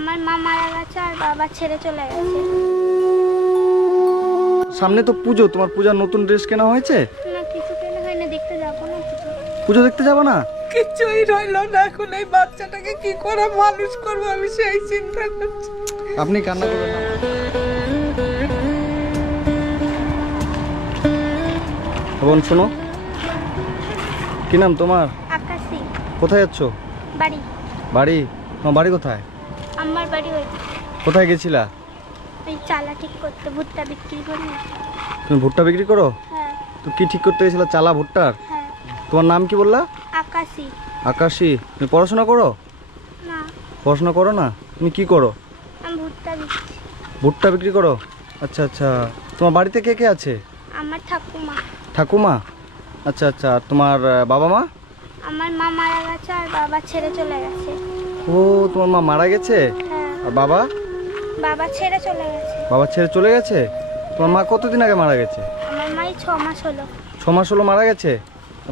আমার মা মারা গেছে আর বাবা ছেড়ে চলে গেছে। সামনে তো পুজো, তোমার পূজার নতুন ড্রেস কেনা হয়েছে? না, কিছু কেনা হয়নি, দেখতে যাবো না পুজো। পুজো দেখতে যাবো না? কিছুই রইলো না, এখন এই বাচ্চাটাকে কি করে মানুষ করবো আমি সেই চিন্তা করছি। আপনি কান্না করবেন না। বোন শোনো, কি নাম তোমার? আকাশি। কোথায় যাচ্ছ? বাড়ি। বাড়ি? তোমার বাড়ি কোথায়? আমার বাড়ি ওই কোথায় গেছিলা? ওই চালা ঠিক করতে, ভুট্টা বিক্রি করি। তুমি ভুট্টা বিক্রি করো? হ্যাঁ। তো কি ঠিক করতে গেছিলা? চালা ভুট্টার? হ্যাঁ। তোমার নাম কি বললা? আকাশি। আকাশী। তুমি পড়াশোনা করো? না, পড়াশোনা করো না? তুমি কি করো? আমি ভুট্টা বিক্রি। ভুট্টা বিক্রি করো? আচ্ছা আচ্ছা। তোমার বাড়িতে কে কে আছে? আমার ঠাকুমা। ঠাকুমা? আচ্ছা আচ্ছা। আর তোমার বাবা মা? আমার মা মারা গেছে আর বাবা ছেড়ে চলে গেছে। ও, তোমার মা মারা গেছে? হ্যাঁ। আর বাবা? বাবা ছেড়ে চলে গেছে। বাবা ছেড়ে চলে গেছে? তোমার মা কতদিন আগে মারা গেছে? আমার মাই 6 মাস হলো। 6 মাস হলো মারা গেছে?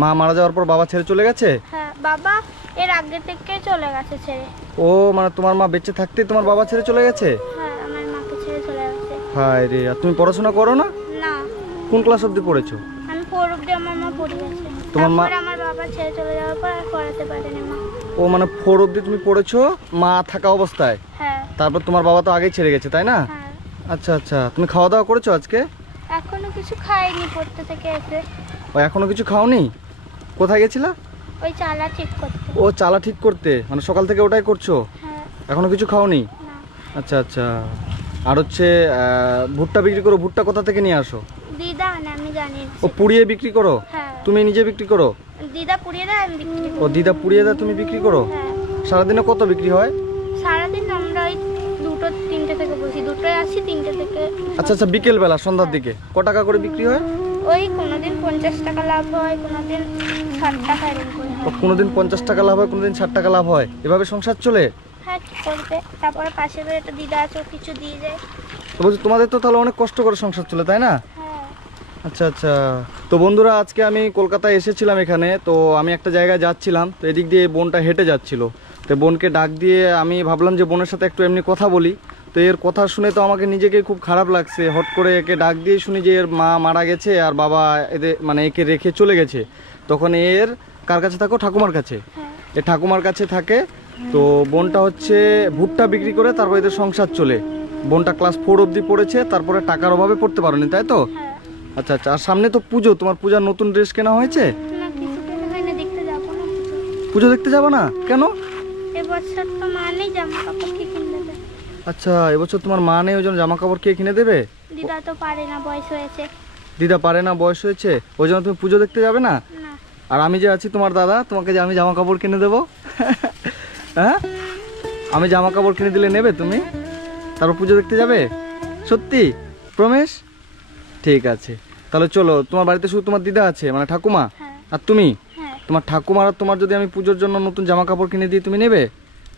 মা মারা যাওয়ার পর বাবা ছেড়ে চলে গেছে? হ্যাঁ, বাবা এর আগে থেকে চলে গেছে ছেড়ে। ও, মানে তোমার মা বেঁচে থাকতেই তোমার বাবা ছেড়ে চলে গেছে? হ্যাঁ, আমার মাকে ছেড়ে চলে গেছে। হায় রে। আর তুমি পড়াশোনা করো না? না, কোন ক্লাস অবধি পড়েছো? আমি 4 অবধি আমার মা পড়ে গেছে। তোমার মা? তারপরে আমার বাবা ছেড়ে চলে যাওয়ার পর আর পড়াতে পারেনি মা। ও, মানে 4 অবধি তুমি পড়েছো মা থাকা অবস্থায়? হ্যাঁ। তারপর তোমার বাবা তো আগেই ছেড়ে গেছে, তাই না? হ্যাঁ। আচ্ছা আচ্ছা। তুমি খাওয়া দাওয়া করেছো আজকে? এখনো কিছু খাইনি পড়তে থেকে এসে। ও, এখনো কিছু খাওনি? কোথায় গেছিলা? ওই চালা ঠিক করতে। ও, চালা ঠিক করতে, মানে সকাল থেকে ওটাই করছো? হ্যাঁ। এখনো কিছু খাওনি? না, আচ্ছা আচ্ছা। আর হচ্ছে ভুট্টা বিক্রি করো, ভুট্টা কোথা থেকে নিয়ে আসো? দিদা আনে, আমি জানি না। ও, পুড়িয়ে বিক্রি করো? হ্যাঁ। তুমি নিজে বিক্রি করো? দিদা পুড়িয়ে দেয়, আমি বিক্রি ও, করি। দিদা পুড়িয়ে দেয়, তুমি বিক্রি করো? হ্যাঁ। সারাদিনে কত বিক্রি হয়? সারাদিন আমরা ওই 2-3টে থেকে বসি, 2টোয় আসি, 3টে থেকে। আচ্ছা আচ্ছা। বিকেল বেলা সন্ধ্যার দিকে ক টাকা করে বিক্রি হয়? ওই কোনোদিন 50 টাকা লাভ হয়, কোনোদিন 60 টাকা এরকম করে ও, হয়। কোনোদিন 50 টাকা লাভ হয়, কোনোদিন 60 টাকা লাভ হয়, এভাবে সংসার চলে? হ্যাঁ, কি করবে। তারপরে পাশের বাড়ি একটা দিদা আছে, ও কিছু দিয়ে যায়। তো বলছি তোমাদের তো তাহলে অনেক কষ্ট করে সংসার চলে, তাই না? হ্যাঁ। আচ্ছা আচ্ছা। তো বন্ধুরা, আজকে আমি কলকাতায় এসেছিলাম এখানে, তো আমি একটা জায়গায় যাচ্ছিলাম, তো এদিক দিয়ে বোনটা হেঁটে যাচ্ছিল, তো বোনকে ডাক দিয়ে আমি ভাবলাম যে বোনের সাথে একটু এমনি কথা বলি। তো এর কথা শুনে তো আমাকে নিজেকে খুব খারাপ লাগছে। হট করে একে ডাক দিয়ে শুনি যে এর মা মারা গেছে আর বাবা এদের মানে একে রেখে চলে গেছে। তখন এর কার কাছে থাকো? ঠাকুমার কাছে। হ্যাঁ। এ ঠাকুমার কাছে থাকে। তো বোনটা হচ্ছে ভুট্টা বিক্রি করে তারপর এদের সংসার চলে। বোনটা ক্লাস 4 অবধি পড়েছে, তারপরে টাকার অভাবে পড়তে পারোনি, তাই তো? হ্যাঁ। আচ্ছা আচ্ছা। আর সামনে তো পুজো, তোমার পূজার নতুন ড্রেস কেনা হয়েছে? না, কিছু কেনা হয়নি, দেখতে যাবো না পুজো। পুজো দেখতে যাবো না কেন? এবছর তো মা নেই, জামা কাপড় কি কিনে দেবে? আচ্ছা, এবছর তোমার মা নেই, ওই জন্য জামা কাপড় কে কিনে দেবে? দিদা তো পারে না, বয়স হয়েছে। দিদা পারে না, বয়স হয়েছে, ওই জন্য তুমি পুজো দেখতে যাবে না? না। আর আমি যে আছি তোমার দাদা, তোমাকে যে আমি জামা কাপড় কিনে দেবো হ্যাঁ, আমি জামা কাপড় কিনে দিলে নেবে তুমি? তারপর পুজো দেখতে যাবে? সত্যি? প্রমেশ? ঠিক আছে, তাহলে চলো। তোমার বাড়িতে শুধু তোমার দিদা আছে, মানে ঠাকুমা? হ্যাঁ। আর তুমি? হ্যাঁ। তোমার ঠাকুমার আর তোমার যদি আমি পুজোর জন্য নতুন জামা কাপড় কিনে দিই, তুমি নেবে?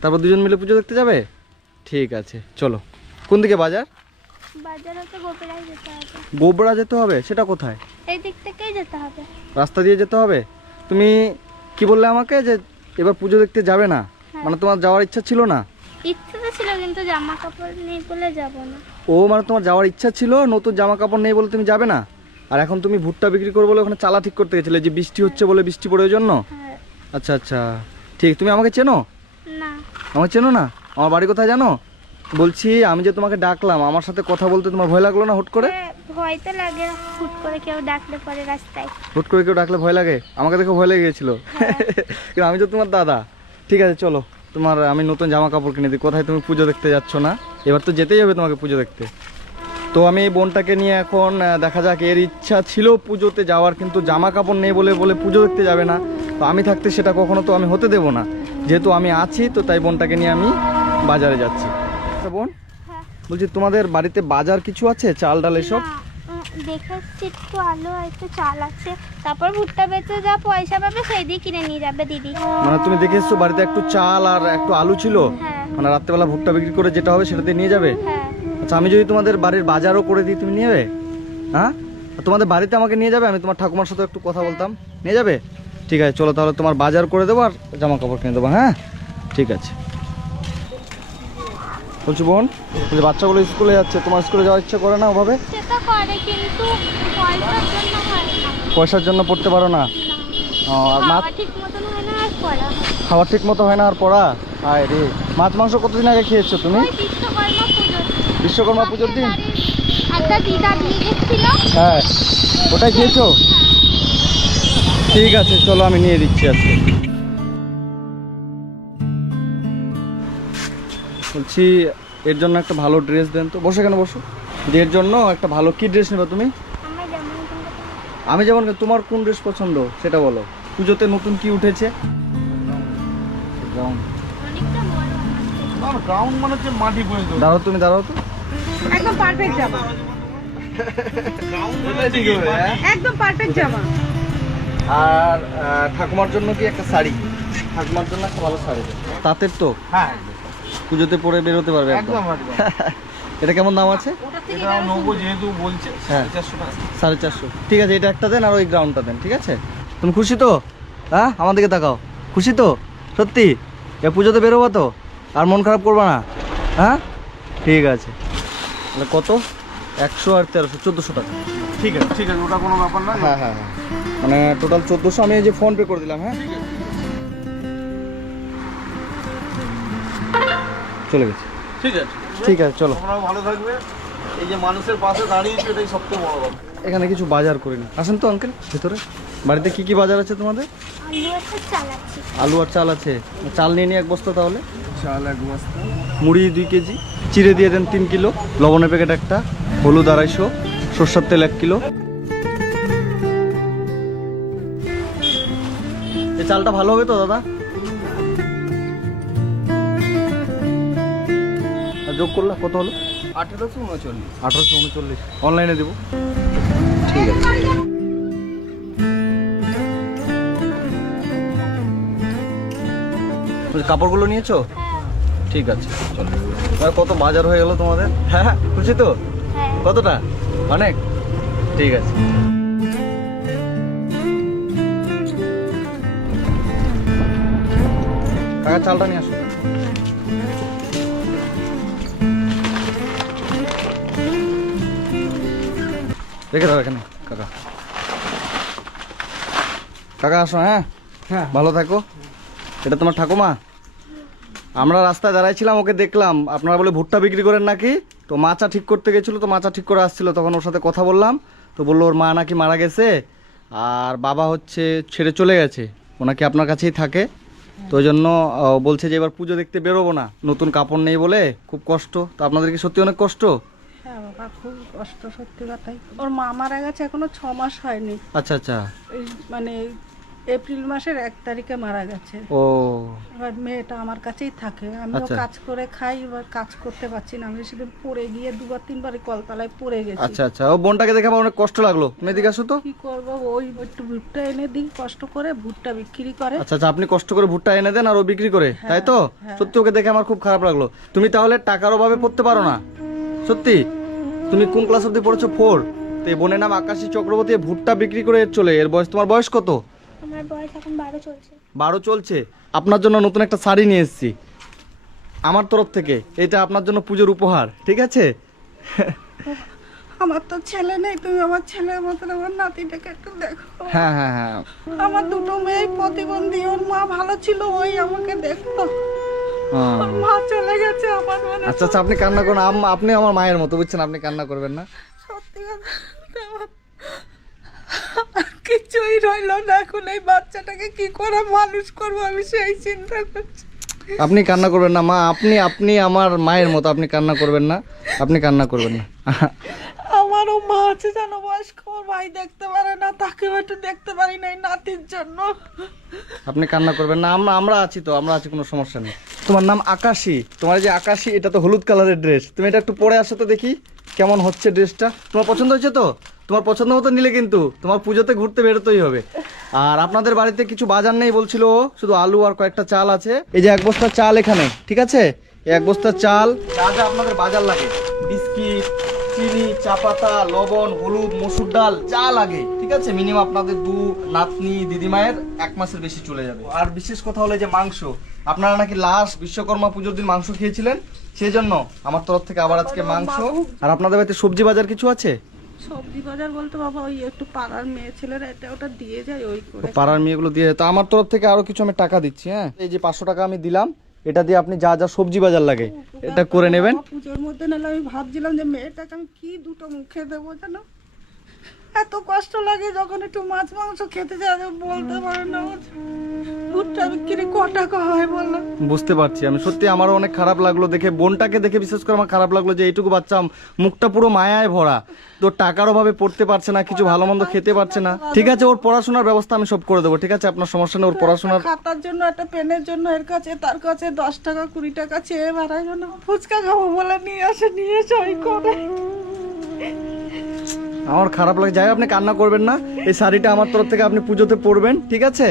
তারপর দুজন মিলে পুজো দেখতে যাবে? ঠিক আছে, চলো। কোন দিকে বাজার? বাজারে তো গোপেরাই যেতে হবে। গোবরা যেতে হবে? সেটা কোথায়? এই দিক থেকেই যেতে হবে। রাস্তা দিয়ে যেতে হবে? তুমি কি বললে আমাকে যে এবার পুজো দেখতে যাবে না? হ্যাঁ। মানে তোমার যাওয়ার ইচ্ছা ছিল না? ইচ্ছে তো ছিল, কিন্তু জামা কাপড় নেই বলে যাব না। ও, মানে তোমার যাওয়ার ইচ্ছা ছিল, নতুন জামা কাপড় নেই বলে তুমি যাবে না? আর এখন তুমি ভুট্টা বিক্রি করবো বলে ওখানে চালা ঠিক করতে গেছিলে, যে বৃষ্টি হচ্ছে বলে, বৃষ্টি পড়ে ওই জন্য? হ্যাঁ। আচ্ছা আচ্ছা। ঠিক। তুমি আমাকে চেনো? না। আমাকে চেনো না? আমার বাড়ি কোথায় জানো? বলছি, আমি যে তোমাকে ডাকলাম, আমার সাথে কথা বলতে তোমার ভয় লাগলো না হুট করে? হ্যাঁ, ভয় তো লাগে, হুট করে কেউ ডাকলে পরে রাস্তায়। হুট করে কেউ ডাকলে ভয় লাগে? আমাকে দেখে ভয় লেগে গেছিলো কিন্তু আমি তো তোমার দাদা। ঠিক আছে, চলো, তোমার আমি নতুন জামা কাপড় কিনে দিই। কোথায় তুমি পুজো দেখতে যাচ্ছ না? এবার তো যেতেই হবে তোমাকে পুজো দেখতে। তো আমি এই বোনটাকে নিয়ে এখন দেখা যাক, এর ইচ্ছা ছিল পুজোতে যাওয়ার, কিন্তু জামা কাপড় নেই বলে বলে পুজো দেখতে যাবে না। তো আমি থাকতে সেটা কখনো তো আমি হতে দেবো না। যেহেতু আমি আছি, তো তাই বোনটাকে নিয়ে আমি বাজারে যাচ্ছি। আচ্ছা বোন, হ্যাঁ। বলছি তোমাদের বাড়িতে বাজার কিছু আছে, চাল ডাল এসব? না, দেখেছি একটু আলু আর একটু চাল আছে। তারপর ভুট্টা বেচে যা পয়সা পাবে সেই দিয়ে কিনে নিয়ে যাবে দিদি। মানে তুমি দেখে এসছো বাড়িতে একটু চাল আর একটু আলু ছিল, হ্যাঁ। মানে রাত্রেবেলা ভুট্টা বিক্রি করে যেটা হবে সেটা দিয়ে নিয়ে যাবে? হ্যাঁ। আচ্ছা, আমি যদি তোমাদের বাড়ির বাজারও করে দিই, তুমি নিয়ে যাবে? হ্যাঁ, আর তোমাদের বাড়িতে আমাকে নিয়ে যাবে? আমি তোমার ঠাকুমার সাথে একটু কথা বলতাম, নিয়ে যাবে? ঠিক আছে, চলো তাহলে, তোমার বাজার করে দেবো আর জামা কাপড় কিনে দেবো। হ্যাঁ, ঠিক আছে। বলছি বোন, বলছি বাচ্চাগুলো স্কুলে যাচ্ছে, তোমার স্কুলে যাওয়ার ইচ্ছা করে না ওভাবে? সেটা করে কিন্তু পয়সার জন্য হয় না। পয়সার জন্য পড়তে পারো না? ও, আর মাছ খাওয়া ঠিক মতন হয় না আর পড়া হয় না। খাওয়া ঠিক মতো হয় না আর পড়া? হায় রে, মাছ মাংস কতদিন আগে খেয়েছো তুমি? ওই বিশ্বকর্মা পুজোর দিন। বিশ্বকর্মা পুজোর দিন? একটা দিদা দিয়ে গেছিল। হ্যাঁ, ওটাই খেয়েছো? ঠিক আছে, চলো আমি নিয়ে দিচ্ছি আজকে। বলছি এর জন্য একটা ভালো ড্রেস দেন তো। বসো, কেন বসো। যে এর জন্য একটা ভালো কি ড্রেস নেবে তুমি? আমার যেমন কিন্তু আমি যেমন, তোমার কোন ড্রেস পছন্দ সেটা বলো। পুজোতে নতুন কি উঠেছে? গ্রাউন্ড। অনেকটা বড় আমার থেকে। গ্রাউন্ড মানে হচ্ছে মাটি বয়ে দেবো। দাঁড়াও, তুমি দাঁড়াও তো। একদম পারফেক্ট জামা, এটাই ঠিক হবে, হ্যাঁ? একদম পারফেক্ট জামা। আর ঠাকুমার জন্য কি একটা শাড়ি? ঠাকুমার জন্য একটা ভালো শাড়ি তাঁতের তো, হ্যাঁ পুজোতে পরে বেরোতে পারবে একদম। এটা কেমন দাম আছে? এটা নেবো যেহেতু বলছে হ্যাঁ। 450 টাকা। 450। ঠিক আছে, এটা একটা দেন আর ওই গ্রাউন্ডটা দেন, ঠিক আছে? তুমি খুশি তো? হ্যাঁ, আমার দিকে তাকাও। খুশি তো সত্যি? এ পুজোতে বেরোবো তো? আর মন খারাপ করবা না? হ্যাঁ, ঠিক আছে। তাহলে কত? 100 আর 1300, 1400 টাকা। ঠিক আছে ঠিক আছে, ওটা কোনো ব্যাপার না। হ্যাঁ হ্যাঁ হ্যাঁ, মানে টোটাল 1400। আমি এই যে ফোন পে করে দিলাম। হ্যাঁ, চলে গেছে। ঠিক আছে ঠিক আছে, চলো। তোমরাও ভালো থাকবে। এই যে মানুষের পাশে দাঁড়িয়েছো এটাই সবচেয়ে বড় কথা। এখানে কিছু বাজার করে নি। আসেন তো আঙ্কেল ভেতরে। বাড়িতে কি কি বাজার আছে তোমাদের? আলু একটা চালাচ্ছি। আলু আর চাল আছে। চাল নিয়ে নিয়ে এক বস্তা, তাহলে চাল 1 বস্তা, মুড়ি 2 কেজি, চিড়ে দিয়ে দেন 3 কিলো, লবণের প্যাকেট একটা, হলুদ 250, সরষের তেল 1 কিলো। এই চালটা ভালো হবে তো দাদা? আর যোগ করলা কত হলো? 1839। 1839। অনলাইনে দেবো। ঠিক আছে। বলছি, কাপড়গুলো নিয়েছো? ঠিক আছে, চলো। আর কত বাজার হয়ে গেল তোমাদের। হ্যাঁ, খুশি তো? হ্যাঁ। কতটা? অনেক। ঠিক আছে। কাকা চালটা নিয়ে আসো। রেখে দাও এখানে কাকা। কাকা আসো। হ্যাঁ হ্যাঁ ভালো থাকো। এটা তোমার ঠাকুমা? আমরা রাস্তায় দাঁড়াইছিলাম, ওকে দেখলাম। আপনারা বলে ভুট্টা বিক্রি করেন নাকি? তো মাচা ঠিক করতে গেছিলো, তো মাচা ঠিক করে আসছিল, তখন ওর সাথে কথা বললাম। তো বললো ওর মা নাকি মারা গেছে আর বাবা হচ্ছে ছেড়ে চলে গেছে, ও নাকি আপনার কাছেই থাকে। তো ওই জন্য বলছে যে এবার পুজো দেখতে বেরোবো না, নতুন কাপড় নেই বলে খুব কষ্ট। তো আপনাদের কি সত্যি অনেক কষ্ট? হ্যাঁ বাবা, খুব কষ্ট সত্যি কথাই। ওর মা মারা গেছে এখনো 6 মাস হয়নি। আচ্ছা আচ্ছা। এই মানে এপ্রিল মাসের 1 তারিখে মারা গেছে। ও এবার মেয়েটা আমার কাছেই থাকে, আমিও আচ্ছা। কাজ করে খাই, এবার কাজ করতে পারছি না। আমি সেদিন পড়ে গিয়ে 2-3 কলতলায় পড়ে গেছি। আচ্ছা আচ্ছা। ও বোনটাকে দেখে আমার অনেক কষ্ট লাগলো। তুমি এদিকে আসো তো। কি করবো, ওই একটু ভুট্টা এনে দিই, কষ্ট করে ভুট্টা বিক্রি করে। আচ্ছা আচ্ছা, আপনি কষ্ট করে ভুট্টা এনে দেন আর ও বিক্রি করে, তাই তো? হ্যাঁ। সত্যি ওকে দেখে আমার খুব খারাপ লাগলো। তুমি তাহলে টাকার অভাবে পড়তে পারো না? সত্যি? তুমি কোন ক্লাস অবধি পড়েছো? 4। তো এই বোনের নাম আকাশী চক্রবর্তী, ভুট্টা বিক্রি করে এর চলে। এর বয়স, তোমার বয়স কত? আমার বয়স এখন 12 চলছে। 12 চলছে। আপনার জন্য নতুন একটা শাড়ি নিয়ে এসেছি আমার তরফ থেকে। এটা আপনার জন্য পুজোর উপহার, ঠিক আছে? আমার তো ছেলে নেই, তুমি আমার ছেলের মতন আমার নাতিটাকে একটু দেখো। হ্যাঁ হ্যাঁ হ্যাঁ। আমার 2টো মেয়ে প্রতিবন্ধী, ওর মা ভালো ছিল, ওই আমাকে দেখতো। হ্যাঁ। ওর মা চলে গেছে আমার মনে। আচ্ছা আচ্ছা, আপনি কান্না করুন। আপনি আমার মায়ের মতো, বুঝছেন? আপনি কান্না করবেন না। সত্যি কথা, আমার কিছুই রইলো না। এখন এই বাচ্চাটাকে কি করে মানুষ করবো আমি সেই চিন্তা করছি। আপনি কান্না করবেন না মা, আপনি আমার মায়ের মতো, আপনি কান্না করবেন না, আপনি কান্না করবেন না। আমারও মা আছে জানো, বয়স্ক, আমার ভাই দেখতে পারে না, তাকেও একটু দেখতে পারি না এই নাতির জন্য। আপনি কান্না করবেন না, আমরা আছি তো, আমরা আছি, কোনো সমস্যা নেই। তোমার নাম আকাশী, তোমার যে আকাশী, এটা তো হলুদ কালারের ড্রেস। তুমি এটা একটু পরে আসো তো দেখি কেমন হচ্ছে ড্রেসটা। তোমার পছন্দ হয়েছে তো? তোমার পছন্দ মতো নিলে কিন্তু তোমার পুজোতে ঘুরতে বেরোতেই হবে। আর আপনাদের বাড়িতে কিছু বাজার নেই বলছিল ও, শুধু আলু আর কয়েকটা চাল আছে। এই যে 1 বস্তা চাল এখানে, ঠিক আছে? এই 1 বস্তা চাল, যা যা আপনাদের বাজার লাগে, বিস্কিট, চিনি, চা পাতা, লবণ, হলুদ, মসুর ডাল যা লাগে, ঠিক আছে, মিনিমাম আপনাদের দু নাতনি দিদিমায়ের 1 মাসের বেশি চলে যাবে। আর বিশেষ কথা হলো যে মাংস, আপনারা নাকি লাস্ট বিশ্বকর্মা পুজোর দিন মাংস খেয়েছিলেন, সেই জন্য আমার তরফ থেকে আবার আজকে মাংস। আর আপনাদের বাড়িতে সবজি বাজার কিছু আছে? সবজি বাজার বলতে বাবা ওই একটু পাড়ার মেয়ে ছেলেরা এটা ওটা দিয়ে যায় ওই করে। পাড়ার মেয়েগুলো দিয়ে, তো আমার তরফ থেকে আরো কিছু আমি টাকা দিচ্ছি। হ্যাঁ, এই যে 500 টাকা আমি দিলাম, এটা দিয়ে আপনি যা যা সবজি বাজার লাগে এটা করে নেবেন। পুজোর মধ্যে নাহলে আমি ভাবছিলাম যে মেয়েটাকে আমি কি দুটো মুখে দেবো জানো, এত কষ্ট লাগে যখন একটু মাছ মাংস খেতে যাই, আমি বলতে পারি না ভুট্টা বিক্রি ক টাকা হয় বললো। বুঝতে পারছি আমি, সত্যি আমারও অনেক খারাপ লাগলো দেখে, বোনটাকে দেখে বিশেষ করে আমার খারাপ লাগলো যে এইটুকু বাচ্চা মুখটা পুরো মায়ায় ভরা, তো টাকার অভাবে পড়তে পারছে না, কিছু ভালো মন্দ খেতে পারছে না। ঠিক আছে, ওর পড়াশোনার ব্যবস্থা আমি সব করে দেবো, ঠিক আছে, আপনার সমস্যা নেই। ওর পড়াশোনার খাতার জন্য একটা পেনের জন্য এর কাছে তার কাছে 10 টাকা 20 টাকা চেয়ে বেড়ায়, জন্য ফুচকা খাবো বলে নিয়ে আসে ওই করে। আমার খারাপ লাগে। যাই হোক, আপনি কান্না করবেন না, এই শাড়িটা আমার তরফ থেকে আপনি পুজোতে পরবেন, ঠিক আছে,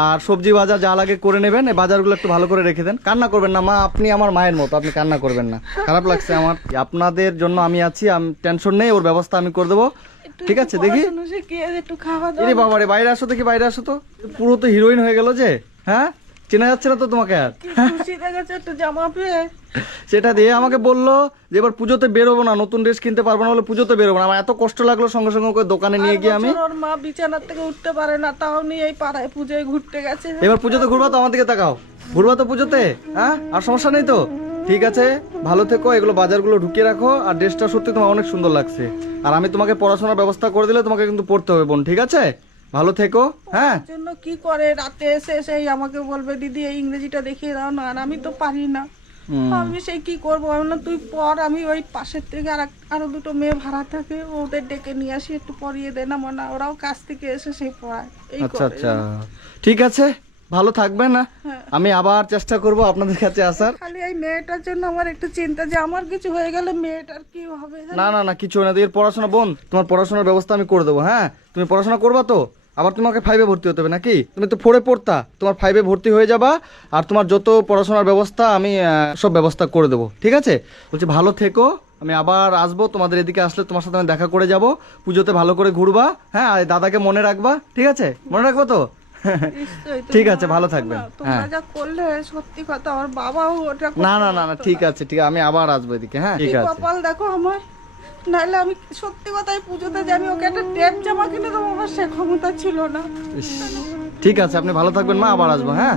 আর সবজি বাজার যা লাগে করে নেবেন, এই বাজারগুলো একটু ভালো করে রেখে দেন। কান্না করবেন না মা, আপনি আমার মায়ের মতো, আপনি কান্না করবেন না। খারাপ লাগছে আমার, আপনাদের জন্য আমি আছি, আমি টেনশন নেই, ওর ব্যবস্থা আমি করে দেবো, ঠিক আছে। দেখি একটু খাওয়া এরে বাবা রে, বাইরে আসো দেখি, বাইরে আসো তো, পুরো তো হিরোইন হয়ে গেল যে, হ্যাঁ, চেনা যাচ্ছে না তো তোমাকে আর। খুশি দেখেছে একটু জামা পেয়ে। সেটা দিয়ে আমাকে বললো যে এবার পুজোতে বেরোবো না, নতুন ড্রেস কিনতে পারবো না বলে পুজোতে বেরোবো না। আমার এত কষ্ট লাগলো, সঙ্গে সঙ্গে ওকে দোকানে নিয়ে গিয়ে আমি। ওর মা বিছানার থেকে উঠতে পারে না, তাও নিয়ে এই পাড়ায় পুজোয় ঘুরতে গেছে। এবার পুজোতে ঘুরবা তো, আমার দিকে তাকাও, ঘুরবা তো পুজোতে, হ্যাঁ, আর সমস্যা নেই তো? ঠিক আছে, ভালো থেকো, এগুলো বাজারগুলো ঢুকিয়ে রাখো, আর ড্রেসটা সত্যি তোমার অনেক সুন্দর লাগছে। আর আমি তোমাকে পড়াশোনার ব্যবস্থা করে দিলে তোমাকে কিন্তু পড়তে হবে বোন, ঠিক আছে, ভালো থেকো। হ্যাঁ, ওর জন্য কি করে রাতে এসে সেই আমাকে বলবে দিদি এই ইংরেজিটা দেখিয়ে দাও না, আর আমি তো পারি না। আমি সেই কি করবো, আমি বললাম তুই পর, আমি ওই পাশের থেকে আরো দুটো মেয়ে ভাড়া থাকে, ওদের ডেকে নিয়ে আসি, একটু পড়িয়ে দে না মনে, ওরাও কাছ থেকে এসে সেই পড়ায় এই আচ্ছা করে। আচ্ছা, ঠিক আছে, ভালো থাকবেন না, হ্যাঁ। আমি আবার চেষ্টা করব আপনাদের কাছে আসার। খালি এই মেয়েটার জন্য আমার একটু চিন্তা যে আমার কিছু হয়ে গেলে মেয়েটার কি হবে জানো? না না না, কিছু না, এর পড়াশোনা বোন, তোমার পড়াশোনার ব্যবস্থা আমি করে দেবো। হ্যাঁ, তুমি পড়াশোনা করবা তো, আবার তোমাকে 5-এ ভর্তি হতে হবে নাকি? তুমি তো 4-এ পড়তা, তোমার 5-এ ভর্তি হয়ে যাবা, আর তোমার যত পড়াশোনার ব্যবস্থা আমি সব ব্যবস্থা করে দেবো, ঠিক আছে। বলছি ভালো থেকো, আমি আবার আসবো, তোমাদের এদিকে আসলে তোমার সাথে আমি দেখা করে যাব, পুজোতে ভালো করে ঘুরবা, হ্যাঁ, আর দাদাকে মনে রাখবা, ঠিক আছে, মনে রাখবো তো? নিশ্চয়ই, ঠিক তোমরা- আছে, ভালো থাকবেন। তোমরা হ্যাঁ, যা করলে সত্যি কথা, আমার বাবাও ওটা করতে না না না না, পারতো ঠিক আছে, ঠিক আছে, আমি আবার আসবো এদিকে। হ্যাঁ, ঠিক কি আছে। কপাল দেখো আমার, নাহলে আমি সত্যি কথাই পুজোতে যে আমি ওকে একটা টেপ জামা কিনে দেবো, আমার সে ক্ষমতা ছিল না। ইস, ঠিক আছে, আপনি ভালো থাকবেন মা, আবার আসবো। হ্যাঁ।